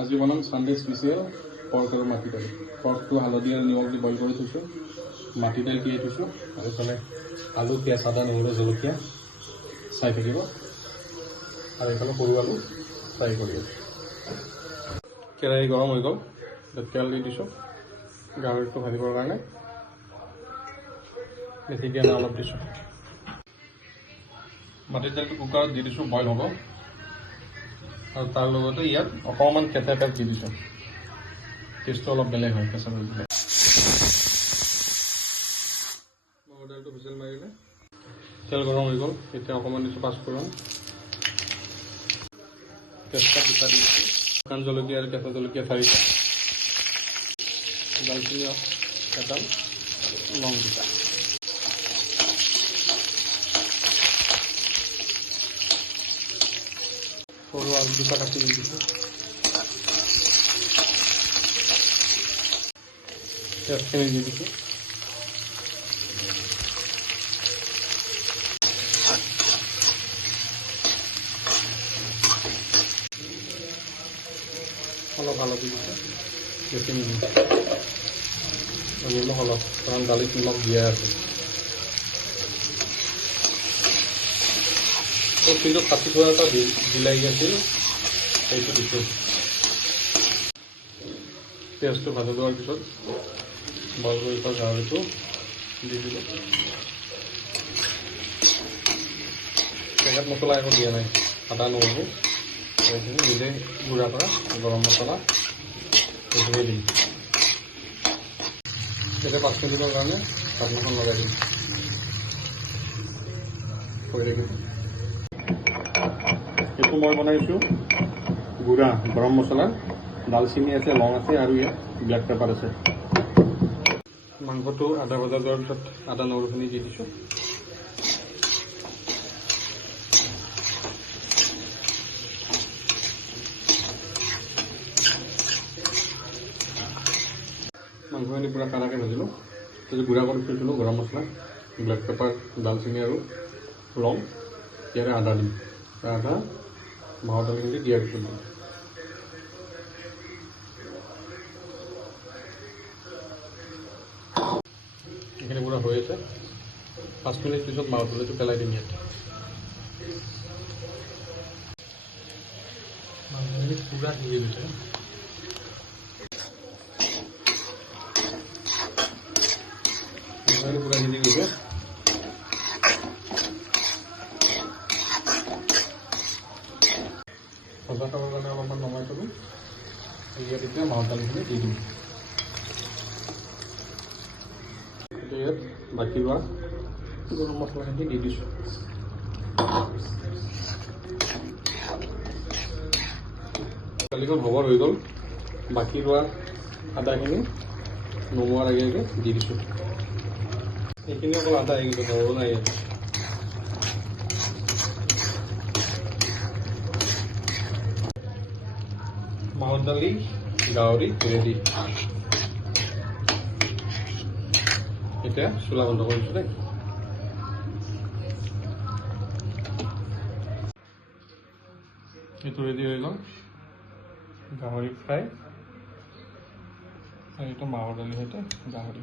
আজি বনাম Sunday special pork আৰু মাটি দাইল। পৰ্কটো হালধি আৰু নিমখ দি বইল কৰি থৈছোঁ, মাটি দাইল তিয়াই থৈছোঁ, আৰু এইফালে আলু, পিঁয়াজ, আদা, নহৰু, জলকীয়া চাই থাকিব, আৰু এইফালে সৰু আলু ফ্ৰাই কৰি আছোঁ। কেৰাহী গৰম হৈ গ'ল, তাত তেল দি দিছোঁ গাহৰিটো ভাজিবৰ কাৰণে। মেথি দিয়া অলপ দিছোঁ, মাটিৰ দাইলটো কুকাৰত দি দিছোঁ, বইল হ'ব। আৰু তাৰ লগতে ইয়াত অকণমান কেঁচা পেঁয়াজ দি দিছোঁ, টেষ্টটো অলপ বেলেগ হয় কেঁচা পেঁয়াজ দিলে। মগৰ দাইলটো হুইচেল মাৰিলে, তেল গৰম হৈ গ'ল, এতিয়া অকণমান দিছোঁ পাঁচফোৰণ, তেজপাত দুটা দি দিছোঁ, শুকান জলকীয়া আৰু কেঁচা জলকীয়া 4টা, দালচিনি এডাল, লং দুটা। সৰু আলু দুটা কাটি দি দিছোঁ, পেঁয়াজখিনি দি দিছোঁ, অলপ হালধি দিছোঁ, বেছি নিদিওঁ, নিমখ অলপ, কাৰণ দালিত নিমখ দিয়া আছে। কিন্তু কাটি থোৱা এটা বিলাহী আছিল, সেইটো দিছোঁ। পিঁয়াজটো ভাজি লোৱাৰ পিছত বইল কৰি থোৱা গাহৰিটো দি দিলোঁ। পেকেট মছলা একো দিয়া নাই, আদা নহৰু এইখিনি নিজে গুড়া কৰা গৰম মছলা এইখিনি দিম। এতিয়া 5 মিনিটৰ কাৰণে ঢাকনিখন লগাই দিম, কৰি ৰাখিম। এইটো মই বনাইছোঁ গুড়া গৰম মছলা, দালচিনি আছে, লং আছে, আৰু ইয়াত ব্লেক পেপাৰ আছে। মাংসটো আধা ভজা যোৱাৰ পিছত আদা নহৰুখিনি দি দিছোঁ। মাংসখিনি পূৰা কাঢ়াকৈ ভাজিলোঁ, তাৰপিছত গুড়া কৰি থৈছিলোঁ গৰম মছলা, ব্লেক পেপাৰ, দালচিনি আৰু লং, ইয়াৰে আদা দিম, আদা মাহৰ দালিখিনি দিয়াৰ পিছত দিম। এইখিনি পূৰা হৈ আছে, 5 মিনিট পিছত মাহৰ দালিটো পেলাই দিম ইয়াত। মাংসখিনি পূৰা সিজি গৈছে, পূৰা সিজি গৈছে। ভজা খাবৰ কাৰণে অলপমান নমাই থ'লোঁ, ইয়াত এতিয়া মাহৰ দালিখিনি দি দিম। ইয়াত বাকী ৰোৱা গৰম মছলাখিনি দি দিছোঁ। দালিখন ভবৰ হৈ গ'ল, বাকী ৰোৱা আদাখিনি নমোৱাৰ আগে আগে দি দিছোঁ। এইখিনি অকল আদা আহি গৈছে, নহৰু নাই ইয়াত। মাহৰ দালি গাহৰি ৰেডি। এতিয়া চুলা বন্ধ কৰিছোঁ দেই। এইটো ৰেডি হৈ গ'ল, গাহৰি ফ্ৰাই, আৰু এইটো মাহৰ দালিৰ সৈতে গাহৰি।